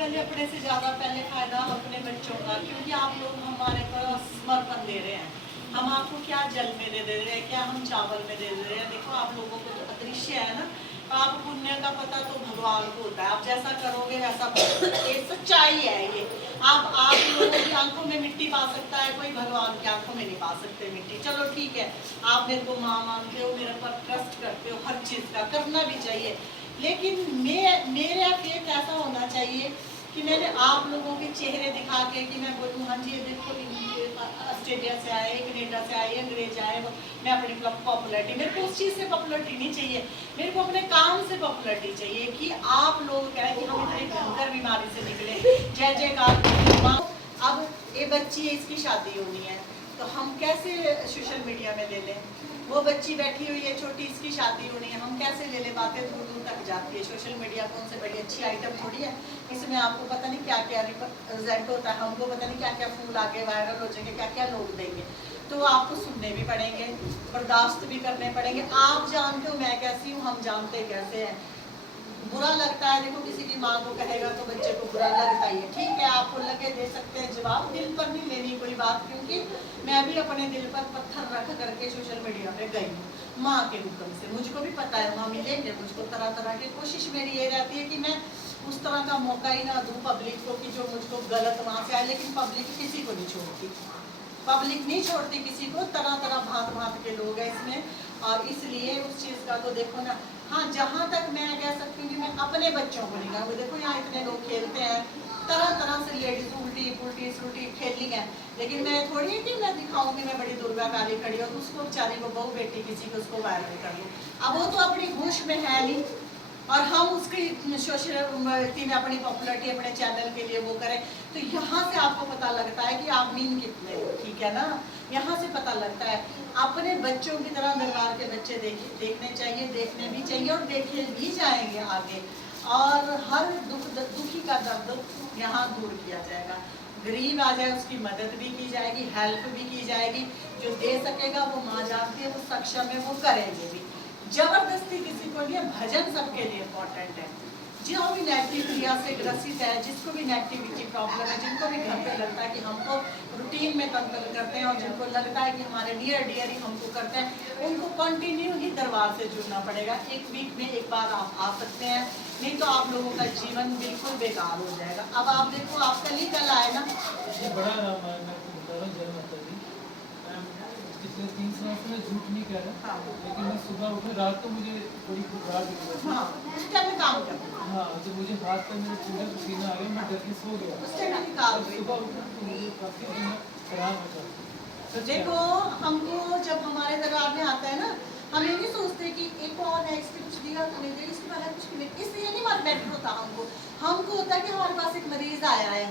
पहले अपने से ज़्यादा पहले फायदा अपने बच्चों का, क्योंकि आप लोग हमारे पर समर्पण दे रहे हैं। हम आपको क्या जल में दे रहे हैं, क्या हम चावल में दे रहे हैं। देखो आप लोगों को तो अदृश्य है ना, आप पुण्य का पता तो भगवान को होता है। आप जैसा करोगे वैसा पाओगे, ये सच्चाई है ये। आप लोगों की आंखों में मिट्टी पा सकता है कोई, भगवान की आंखों में नहीं पा सकते मिट्टी। चलो ठीक है, आप मेरे को माँ मानते हो, मेरे पर ट्रस्ट करते हो, हर चीज़ का करना भी चाहिए। लेकिन मेरा फेथ ऐसा होना चाहिए कि मैंने आप लोगों के चेहरे दिखा के कि मैं बोलूँ हाँ जी ये देखो ऑस्ट्रेलिया से आए, कनेडा से आए, अंग्रेज आए, मैं अपनी पॉपुलरिटी, मेरे को उस चीज़ से पॉपुलरिटी नहीं चाहिए। मेरे को अपने काम से पॉपुलरिटी चाहिए कि आप लोग कहें कि हम इतनी भयंकर बीमारी से निकले, जय जयकार। अब ये बच्ची है, इसकी शादी होनी है, तो हम कैसे सोशल मीडिया में ले लें। वो बच्ची बैठी हुई है छोटी, इसकी शादी होनी है, हम कैसे ले ले। बातें दूर दूर तक जाती है। सोशल मीडिया कौन से बड़ी अच्छी आइटम थोड़ी है, इसमें आपको पता नहीं क्या क्या रिप्रेजेंट होता है, हमको पता नहीं क्या क्या फूल आगे वायरल हो जाएंगे, क्या क्या लोग देंगे। तो आपको सुनने भी पड़ेंगे, बर्दाश्त भी करने पड़ेंगे। आप जानते हो मैं कैसी हूँ, हम जानते कैसे हैं। बुरा लगता है, देखो किसी की माँ को कहेगा तो बच्चे को बुरा लगता ही है। ठीक है, आपको लगे दे सकते हैं जवाब, दिल पर नहीं लेनी कोई बात, क्योंकि मैं भी अपने दिल पर पत्थर रख करके सोशल मीडिया पे गई हूँ माँ के हुक्म से। मुझको भी पता है माँ मिलेंगे मुझको तरह तरह की। कोशिश मेरी ये रहती है कि मैं उस तरह का मौका ही ना दूँ पब्लिक को कि जो मुझको गलत वहाँ से आए। लेकिन पब्लिक किसी को नहीं छोड़ती, पब्लिक नहीं छोड़ती किसी को। तरह तरह भांत भांत के लोग हैं इसमें, और इसलिए उस चीज़ का तो देखो ना। हाँ, जहाँ तक मैं कह सकती हूँ कि मैं अपने बच्चों को नहीं कहूँगी। देखो यहाँ इतने लोग खेलते हैं, तरह तरह से लेडीज उल्टी पुल्टी सुल्टी खेली है, लेकिन मैं थोड़ी है कि मैं दिखाऊंगी मैं बड़ी दुर्गा काली खड़ी और उसको बेचारी को बहू बेटी किसी को उसको वायरल कर दूँ। अब वो तो अपनी होश में है नहीं, और हम उसकी सोशल में अपनी पॉपुलरिटी अपने चैनल के लिए वो करें। तो यहाँ से आपको पता लगता है कि आप मीन कितने हो, ठीक है ना। यहाँ से पता लगता है। अपने बच्चों की तरह दरबार के बच्चे देखने चाहिए, देखने भी चाहिए और देखे भी जाएंगे आगे। और हर दुखी का दर्द यहाँ दूर किया जाएगा। गरीब आ जाए उसकी मदद भी की जाएगी, हेल्प भी की जाएगी। जो दे सकेगा वो माँ जानती है, वो सक्षम है, वो करेंगे भी। जबरदस्ती किसी को नहीं। भजन सबके लिए इम्पोर्टेंट है। जो भी नेगेटिव क्रिया से ग्रसित है, जिसको भी नेगेटिविटी प्रॉब्लम है, जिनको भी घर पे लगता है कि हमको रूटीन में तंग करते हैं, और जिनको लगता है कि हमारे नियर डियर ही हमको करते हैं, उनको कंटिन्यू ही दरबार से जुड़ना पड़ेगा। एक वीक में एक बार आप आ सकते हैं, नहीं तो आप लोगों का जीवन बिल्कुल बेकार हो जाएगा। अब आप देखो, आप कल आए ना, पिछले 3 साल से मैं झूठ नहीं कह रहा। हाँ। लेकिन मैं सुबह उठा, रात को मुझे बड़ी घबराहट हुई। हाँ, उस टाइम में काम करते हैं। हाँ, तो मुझे हाथ पे मेरे पूरा पसीना आ गया, मैं डर के सो गया। उस टाइम में निकाल रही सुबह उठा तो मुझे काफी आराम होता। तो देखो, हमको जब हमारे दरबार में आता है ना, हम ये नहीं सोचते कि एक और है, इसने कुछ दिया तो नहीं दिया, इसके बाद कुछ नहीं, इसलिए नहीं मत बैठ होता हमको होता है कि हमारे पास एक मरीज आया है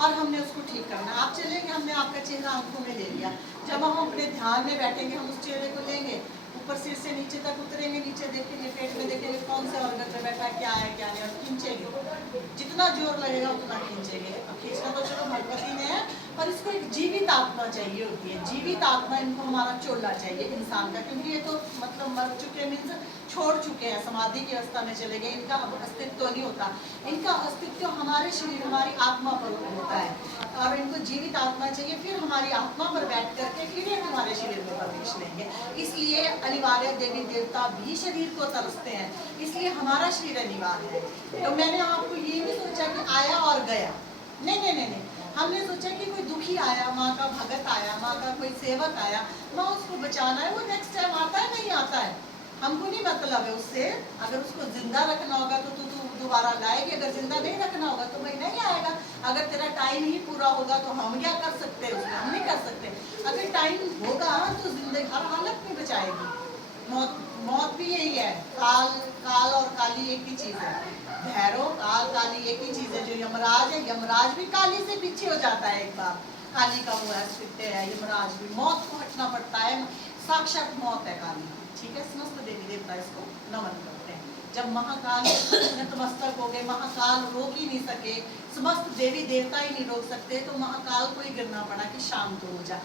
और हमने उसको ठीक करना। आप चलेंगे, हमने आपका चेहरा आंखों में ले लिया। जब हम अपने ध्यान में बैठेंगे, हम उस चेहरे को लेंगे, ऊपर सिर से नीचे तक उतरेंगे, नीचे देखेंगे, पेट में देखेंगे कौन से ऑर्गन पे बैठा है, क्या है क्या नहीं, और खींचेंगे। जितना जोर लगेगा उतना खींचेंगे। अब खींचना तो चलो भगवती ने है, पर इसको एक जीवित आत्मा चाहिए होती है। जीवित आत्मा इनको हमारा छोड़ना चाहिए इंसान का, क्योंकि ये तो मतलब मर चुके, मीन्स छोड़ चुके हैं, समाधि की अवस्था में चले गए। इनका अब अस्तित्व नहीं होता। इनका अस्तित्व हमारे शरीर, हमारी आत्मा पर होता है, और इनको जीवित आत्मा चाहिए। फिर हमारी आत्मा पर बैठ करके फिर ये हमारे शरीर में प्रवेश लेंगे। इसलिए अनिवार्य देवी देवता भी शरीर को तरसते हैं, इसलिए हमारा शरीर अनिवार्य है। तो मैंने आपको ये भी सोचा कि आया और गया, नहीं नहीं नहीं नहीं। हमने सोचा कि कोई दुखी आया, माँ का भगत आया, माँ का कोई सेवक आया, माँ उसको बचाना है। वो नेक्स्ट टाइम आता है नहीं आता है, हमको नहीं मतलब है उससे। अगर उसको जिंदा रखना होगा तो तू दोबारा लाएगी, अगर जिंदा नहीं रखना होगा तो भाई नहीं आएगा। अगर तेरा टाइम ही पूरा होगा तो हम क्या कर सकते हैं उसमें, हम नहीं कर सकते। अगर टाइम होगा तो जिंदगी हर हालत में बचाएगी। मौत भी यही है। काल और काली एक ही चीज है। भैरव काल काली एक ही चीज है। जो यमराज है, यमराज भी काली से पीछे हो जाता है एक बार। काली का वो अस्तित्व है, यमराज भी मौत को हटना पड़ता है। साक्षात मौत है काली, ठीक है। समस्त देवी देवता इसको नमन करते हैं। जब महाकाल नतमस्तक हो गए, महाकाल रोक ही नहीं सके, समस्त देवी देवता ही नहीं रोक सकते, तो महाकाल को ही गिरना पड़ा कि शांत हो जा।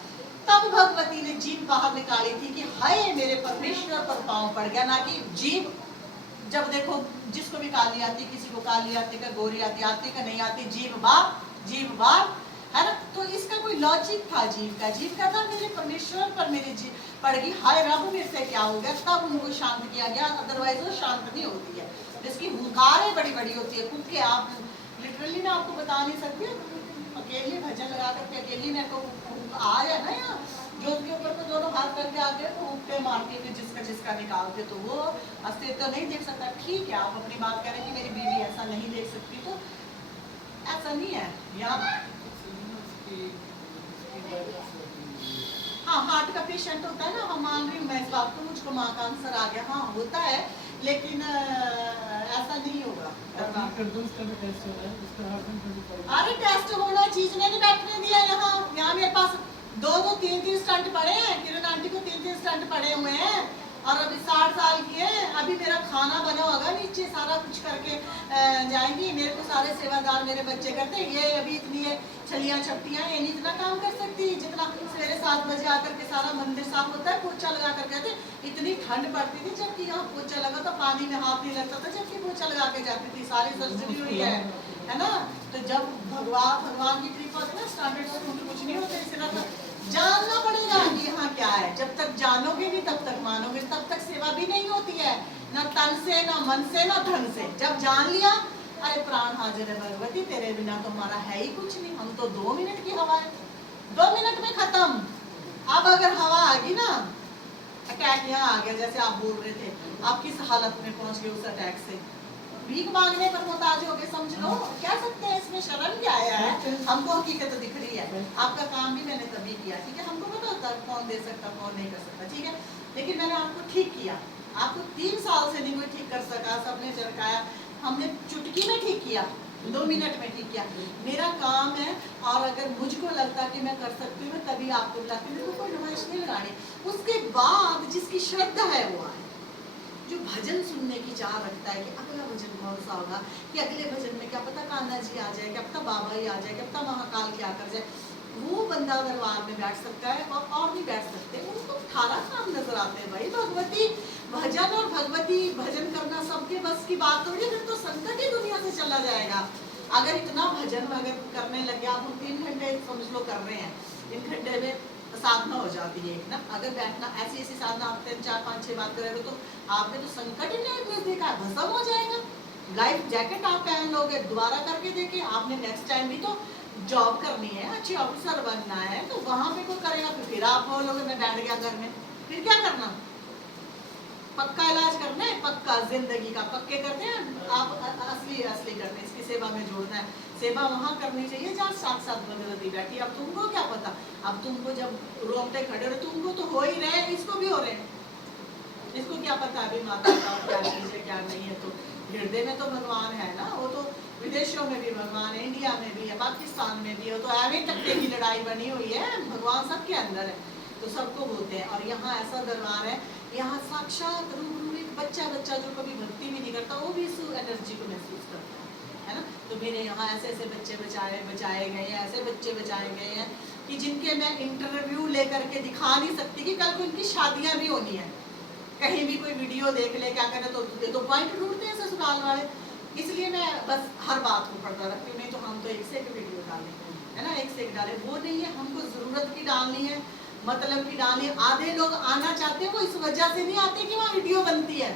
तब भगवती ने जीभ बाहर निकाली थी कि हाय मेरे परमेश्वर पर पांव पड़ गया, ना कि जीभ जब देखो जिसको भी काली आती, किसी को काली आती का, गोरी आती का नहीं आती, जीव बाप है ना। तो इसका कोई लॉजिक था जीव का था मेरे परमेश्वर पर मेरी जीव पड़ गई, हाय रब मेरे से क्या हो गया, तब उनको शांत किया गया, अदरवाइज वो शांत नहीं होती है। जिसकी हुंकारें बड़ी बड़ी होती है, कुके आप लिटरली मैं आपको बता नहीं सकती, अकेले भजन लगा करके अकेली मेरे को आ जाए ना यहाँ जोत के ऊपर में दोनों हाथ करके आते तो उपटे मारती है, जिसका निकालते तो वो अस्तित्व तो नहीं देख सकता। ठीक है, आप अपनी बात करें कि मेरी बीवी ऐसा नहीं देख सकती, तो ऐसा नहीं है यहाँ। हाँ, हार्ट का पेशेंट होता है ना, हम मान रही हूँ मैं इस बात को, मुझको माँ का आंसर आ गया, हाँ होता है, लेकिन ऐसा नहीं होगा। अरे टेस्ट होना चीज ने नहीं बैठने दिया यहाँ मेरे पास 2-3 स्टंट पड़े हैं, किरण आंटी को 3 स्टंट पड़े हुए हैं, और अभी 60 साल की है, अभी मेरा खाना बना होगा नीचे, सारा कुछ करके जाएंगी। मेरे को सारे सेवादार मेरे बच्चे करते हैं, ये अभी इतनी है छलियाँ छपटियाँ, ये नहीं इतना काम कर सकती जितना सवेरे 7 बजे आकर के सारा मंदिर साफ होता है, पोछा लगा कर कहते। इतनी ठंड पड़ती थी जबकि यहाँ पोछा लगा तो पानी में हाथ नहीं लगता था, जबकि पोछा लगा के जाती थी, सारी सर्जरी हुई है ना। तो जब भगवान की कृपा से ना स्टैंडर्ड स्कूल कुछ नहीं होते, सिर्फ जानना पड़ेगा कि यहाँ क्या है। जब तक जानोगे नहीं तब तक मानोगे, तब तक सेवा भी नहीं होती है, ना तन से ना मन से ना धन से। जब जान लिया, अरे प्राण हाजिर है भगवती, तेरे बिना तो हमारा है ही कुछ नहीं, हम तो 2 मिनट की हवा है, 2 मिनट में खत्म। अब अगर हवा आ गई ना, अटैक यहाँ आ गया, जैसे आप बोल रहे थे, आप किस हालत में पहुंच गए उस अटैक से, भीख मांगने पर मोहताज हो गए, समझ लो। कह सकते हैं इसमें शर्म क्या आया है, हमको हकीकत दिख रही है। आपका काम भी मैंने तभी किया, ठीक है, हमको पता होता है कौन दे सकता कौन नहीं कर सकता, ठीक है, लेकिन मैंने आपको ठीक किया। आपको 3 साल से नहीं कोई ठीक कर सका, सबने झटकाया, हमने चुटकी में ठीक किया, 2 मिनट में ठीक किया। मेरा काम है, और अगर मुझको लगता कि मैं कर सकती हूँ तभी आपको बुलाती हूँ, मेरे को कोई नुमाइश नहीं लगानी। उसके बाद जिसकी श्रद्धा है वो आए, जो भजन सुनने की चाह रखता है कि अगला भजन कौन सा होगा, कि अगले भजन में क्या पता कान्हा जी आ जाए, क्या पता बाबा ही आ जाए, क्या पता महाकाल क्या कर जाए, वो बंदा दरबार में बैठ सकता है और नहीं बैठ सकते। उनको 18 काम नजर आते हैं भाई। भगवती भजन और भगवती भजन करना सबके बस की बात थोड़ी, फिर तो संकट ही दुनिया से चला जाएगा। अगर इतना भजन अगर करने लगे, आप 3 घंटे समझ लो कर रहे हैं, 3 घंटे में साधना हो जाती है ना। अगर बैठना ऐसी साधना आप 3, 4, 5, 6 बात करेंगे तो आपने तो संकट ही नहीं देखा, भस्म हो जाएगा। लाइफ जैकेट आप पहन लोगे, दोबारा करके देखिए, आपने नेक्स्ट टाइम भी तो जॉब करनी है, अच्छे ऑफिसर बनना है, तो वहां पे कोई करेगा, फिर आप बोलोगे मैं बैठ गया घर में, फिर क्या करना। पक्का इलाज करना है, पक्का जिंदगी का पक्के करते हैं आप, असली करते हैं, इसकी सेवा में जोड़ना है। सेवा वहाँ करनी चाहिए जहाँ साथ भगवती बैठी। अब तुमको क्या पता, अब तुमको जब रोंगटे खड़े हो, तुमको तो हो ही रहे, इसको भी हो रहे हैं, इसको क्या पता अभी माता का क्या चीज है क्या नहीं है। तो हृदय में तो भगवान है ना, वो तो विदेशों में भी भगवान है, इंडिया में भी है, पाकिस्तान में भी है, तो एवं तकते की लड़ाई बनी हुई है, भगवान सबके अंदर है, तो सबको बोलते हैं। और यहाँ ऐसा दरबार है, यहाँ साक्षात रूबरू एक बच्चा जो कभी भक्ति भी नहीं करता, वो भी इस एनर्जी को महसूस करता है ना। तो मेरे यहाँ ऐसे बच्चे बचाए गए हैं, ऐसे बच्चे बचाए गए हैं कि जिनके मैं इंटरव्यू लेकर के दिखा नहीं सकती कि कल को इनकी शादियां भी होनी है। कहीं भी कोई वीडियो देख ले, क्या करे, तो पॉइंट ढूंढते हैं ससुराल वाले, इसलिए मैं बस हर बात को पढ़ता रखती हूँ। नहीं तो हम तो एक से एक वीडियो डालें, है ना, एक से एक डाले, वो नहीं है, हमको जरूरत की डालनी है, मतलब की डालनी। आधे लोग आना चाहते हैं, वो इस वजह से नहीं आते कि वहाँ वीडियो बनती है,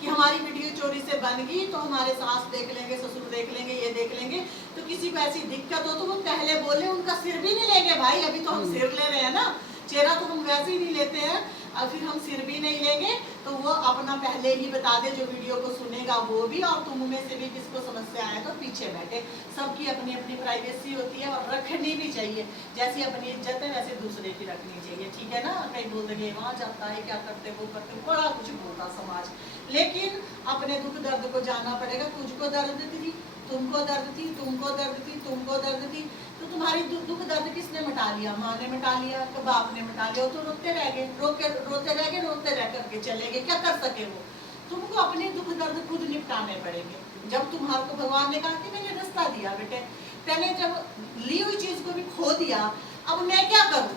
कि हमारी वीडियो चोरी से बन गई तो हमारे सास देख लेंगे, ससुर देख लेंगे, ये देख लेंगे, तो किसी को ऐसी दिक्कत हो तो वो पहले बोले, उनका सिर भी नहीं लेंगे भाई। अभी तो हम सिर ले रहे हैं ना, चेहरा तो हम वैसे ही नहीं लेते हैं, और फिर हम सिर भी नहीं लेंगे, तो वो अपना पहले ही बता दे, जो वीडियो को सुनेगा वो भी, और तुम में से भी किसको समस्या आए तो पीछे बैठे। सबकी अपनी अपनी प्राइवेसी होती है और रखनी भी चाहिए, जैसी अपनी इज्जत है वैसे दूसरे की रखनी चाहिए, ठीक है ना। कहीं बोल देंगे वहाँ जाता है, क्या करते वो करते, बड़ा कुछ बोलता समाज, लेकिन अपने दुख दर्द को जानना पड़ेगा। तुझको दर्द थी, तुमको दर्द थी, तुमको दर्द थी, तुमको दर्द थी, तो तुम्हारी दुख दर्द किसने मिटा लिया? माँ ने मिटा लिया, तो बाप ने मिटा लिया, तो रोते रह गए, रोते रह करके चले गए, क्या कर सके वो। तुमको अपने दुख दर्द खुद निपटाने पड़ेंगे। जब तुम्हारे को भगवान ने कहा कि मैंने रास्ता दिया बेटे, मैंने जब ली हुई चीज को भी खो दिया, अब मैं क्या करूं?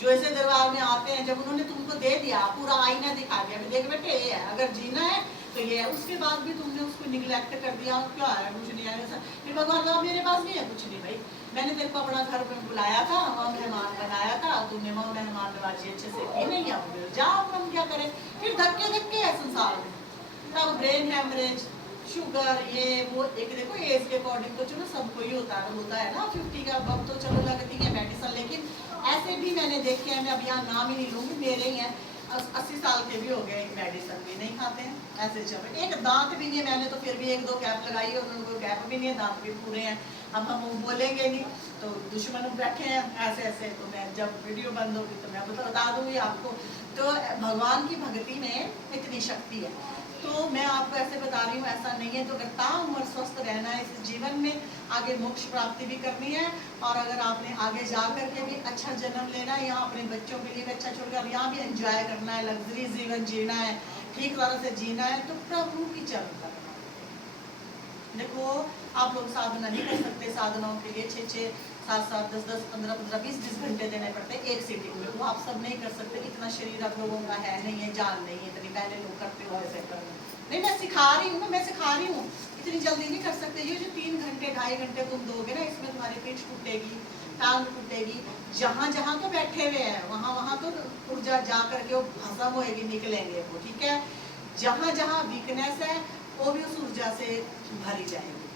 जो ऐसे दरबार में आते हैं, जब उन्होंने तुमको दे दिया, पूरा आईना दिखा दिया, देख बेटे ये है, अगर जीना है तो ये है, उसके बाद भी तुमने उसको निगलेक्ट कर दिया, क्या है कुछ नहीं है। फिर भगवान कहा मेरे पास नहीं है कुछ नहीं भाई, मैंने तेरे को अपना घर में बुलाया था, वहाँ मेहमान बनाया था, तुमने वहाँ मेहमान नवाजी अच्छे से की नहीं है, जाओ हम क्या करें। फिर धक्के धक्के है संसार में, तब ब्रेन हैमरेज, शुगर, ये वो, एक देखो एज के अकॉर्डिंग तो चलो सबको ही होता है ना, 50 का वक्त तो चलो लगती है मेडिसिन, लेकिन ऐसे भी मैंने देखे हैं, मैं अब यहाँ नाम ही नहीं लूँगी, मेरे ही हैं 80 साल के भी हो गए, मेडिसिन भी नहीं खाते हैं, ऐसे चल रहे। एक दांत भी नहीं है, मैंने तो फिर भी 1-2 कैप लगाई है, उनको कैप भी नहीं है, दांत भी पूरे हैं। अब हम बोलेंगे नहीं तो दुश्मन बैठे हैं ऐसे ऐसे, तो मैं जब वीडियो बंद होगी तो मैं बता दूंगी आपको। तो भगवान की भक्ति में इतनी शक्ति है, तो मैं आपको ऐसे बता रही हूँ, ऐसा नहीं है। तो अगर ताउम्र स्वस्थ रहना है इस जीवन में, आगे मोक्ष प्राप्ति भी करनी है, और अगर आपने आगे जा करके भी अच्छा जन्म लेना है, यहाँ अपने बच्चों के लिए भी अच्छा छोड़कर यहाँ भी एंजॉय करना है, लग्जरी जीवन जीना है, ठीक तरह से जीना है, तो प्रभु की चरण करना। देखो आप लोग साधना नहीं कर सकते, साधनाओं के लिए 6-6, 7-7, 10-10, 15-15, 20-20 घंटे देने पड़ते हैं एक सीटिंग में, वो आप सब नहीं कर सकते, इतना शरीर आप लोगों का है नहीं है, जान नहीं है इतनी, पहले लोग करते हुए ऐसे करना नहीं, मैं सिखा रही हूँ, मैं सिखा रही हूँ, इतनी जल्दी नहीं कर सकते। ये जो 3 घंटे 2.5 घंटे तुम दोगे ना, इसमें तुम्हारी पीठ टूटेगी, टांग टूटेगी, जहाँ जहाँ तो बैठे हुए हैं वहाँ वहाँ तो ऊर्जा जा करके वो भस्म होएगी, निकलेंगे वो, ठीक है। जहाँ जहाँ वीकनेस है वो भी उस ऊर्जा से भरी जाएगी,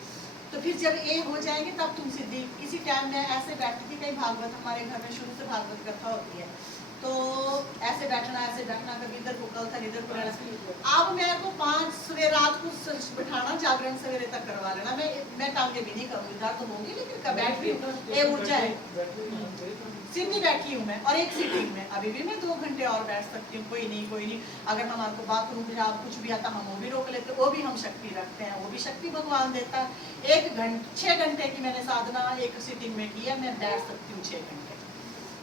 तो फिर जब ये हो जाएंगे तब तुम सिद्धि। इसी टाइम में ऐसे बैठती थी, कई भागवत हमारे घर में शुरू से भागवत कथा होती है, तो ऐसे बैठना कभी इधर को कल था इधर को रहना। अब मेरे को 5 सवेरे रात को बिठाना, जागरण सवेरे तक करवा लेना, मैं टांगे भी नहीं करूँगी, दर्द तो होगी लेकिन बैठ भी ये ऊर्जा है, सीधी बैठी हूँ मैं, और एक सीटिंग में अभी भी मैं 2 घंटे और बैठ सकती हूँ, कोई नहीं। अगर हमारे को बाथरूम में आप कुछ भी आता हम वो भी रोक लेते, वो भी हम शक्ति रखते हैं, वो भी शक्ति भगवान देता है। 6 घंटे की मैंने साधना एक सीटिंग में की है, मैं बैठ सकती हूँ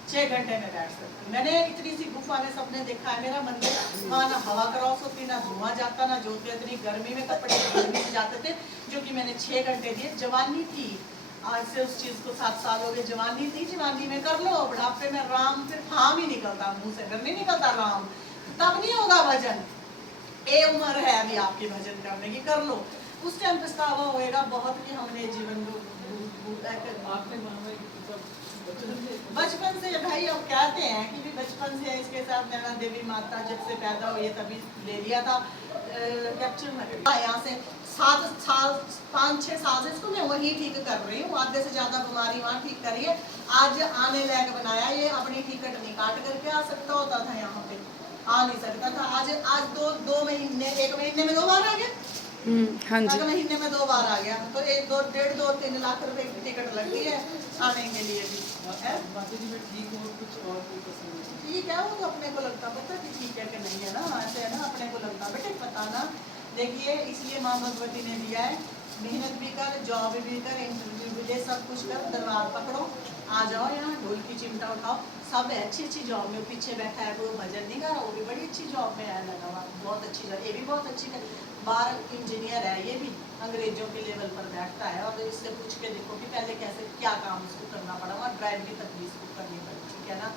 6 घंटे में बैठ सकती हूँ। मैंने इतनी सी गुफा में सबने देखा है, मेरा मंदिर वहाँ ना हवा क्रॉस होती, ना धुआं जाता, ना जोते, इतनी गर्मी में कपड़े गर्मी से जाते थे, जो कि मैंने 6 घंटे दिए। जवानी थी, आज से उस चीज को 7 साल हो गए, जवानी थी, जवानी में कर लो, बुढ़ापे में राम फिर हाँ ही निकलता मुंह से, फिर नहीं निकलता राम, तब नहीं होगा भजन। ए उम्र है अभी आपकी भजन करने की, कर लो, उस टाइम पछतावा होएगा बहुत कि हमने जीवन बचपन से भाई अब कहते हैं कि बचपन से इसके साथ नैना देवी माता जब से पैदा हुई है तभी ले लिया था कैप्चर में, यहाँ से 7 साल 5-6 साल से इसको मैं वही ठीक कर रही हूँ, आधे से ज्यादा बीमारी वहाँ ठीक करी है। आज आने लायक बनाया, ये अपनी टिकट नहीं काट करके आ सकता होता था, यहाँ पे आ नहीं सकता था। आज 2 महीने 1 महीने में 2 बार आ गया, हाँ जी, महीने में 2 बार आ गया, तो 1-2-1.5-2-3 लाख रुपए की टिकट लगती है आने के लिए भी। ठीक है, वो तो अपने को लगता पता कि ठीक है कि नहीं है ना, ऐसे है ना, अपने को लगता बेटे पता ना। देखिए इसलिए माँ भगवती ने दिया है, मेहनत भी कर, जॉब भी कर, इंटरव्यू भी दे, सब कुछ कर, दरबार पकड़ो, आ जाओ यहाँ, ढोल की चिमटा उठाओ, सब अच्छी जॉब में। पीछे बैठा है वो भजन नहीं गा रहा, वो भी बड़ी अच्छी जॉब में है लगा हुआ, बहुत अच्छी जॉब, ये भी बहुत अच्छी, 12 इंजीनियर है, ये भी अंग्रेजों के लेवल पर बैठता है। और इससे पूछ के देखो कि पहले कैसे क्या काम उसको करना पड़ा, और ड्राइव की तकलीफ को करनी पड़ी, ठीक है ना।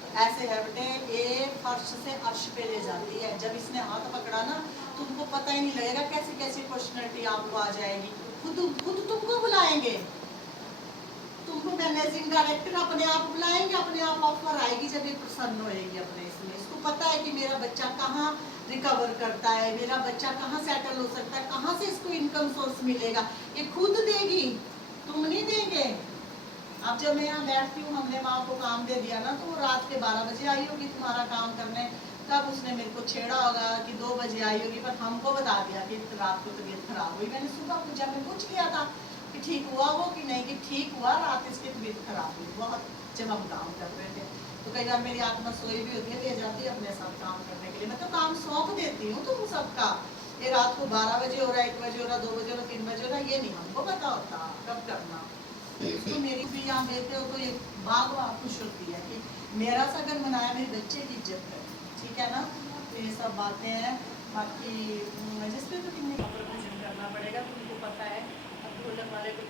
तो ऐसे है बेटे, ये फर्श से अर्श पे ले जाती है। जब इसने हाथ पकड़ा ना, तुमको पता ही नहीं लगेगा कैसी कैसी पर्सनैलिटी आपको आ जाएगी, खुद तुमको बुलाएंगे, तुमको मैनेजिंग डायरेक्टर अपने आप बुलाएंगे, अपने आप ऑफर आएगी जब ये प्रसन्न होएगी अपने इसमें। इसको पता है कि मेरा बच्चा कहाँ रिकवर करता है, मेरा बच्चा कहाँ सेटल हो सकता है, कहाँ से इसको इनकम सोर्स मिलेगा, ये खुद देगी, तुम नहीं देंगे। अब जब मैं यहाँ बैठती हूँ, हमने माँ को काम दे दिया ना, तो वो रात के 12 बजे आई होगी तुम्हारा काम करने, तब उसने मेरे को छेड़ा होगा कि 2 बजे आई होगी, पर हमको बता दिया कि रात को तबीयत खराब हुई। मैंने सुबह पूछा, मैं पूछ लिया था कि ठीक हुआ वो कि नहीं, कि ठीक हुआ, रात इसकी तबीयत खराब हुई बहुत, जब हम काम कर रहे थे। तो कई बार मेरी आत्मा सोई भी होती है, ले जाती है अपने साथ काम करने के लिए, मैं तो काम सौंप देती हूँ तुम सबका। ये रात को 12 बजे हो रहा है, 1 बजे हो रहा, 2 बजे हो रहा, 3 बजे हो रहा, ये नहीं हमको पता होता कब करना। तो मेरी भी यहाँ देते हो तो ये बाग खुश होती है कि मेरा सा घर बनाया, मेरे बच्चे की इज्जत है, ठीक है ना। तो ये सब बातें हैं, बाकी जिसपे तो कितने भजन करना पड़ेगा, तुमको पता है। अब ढोलक वाले को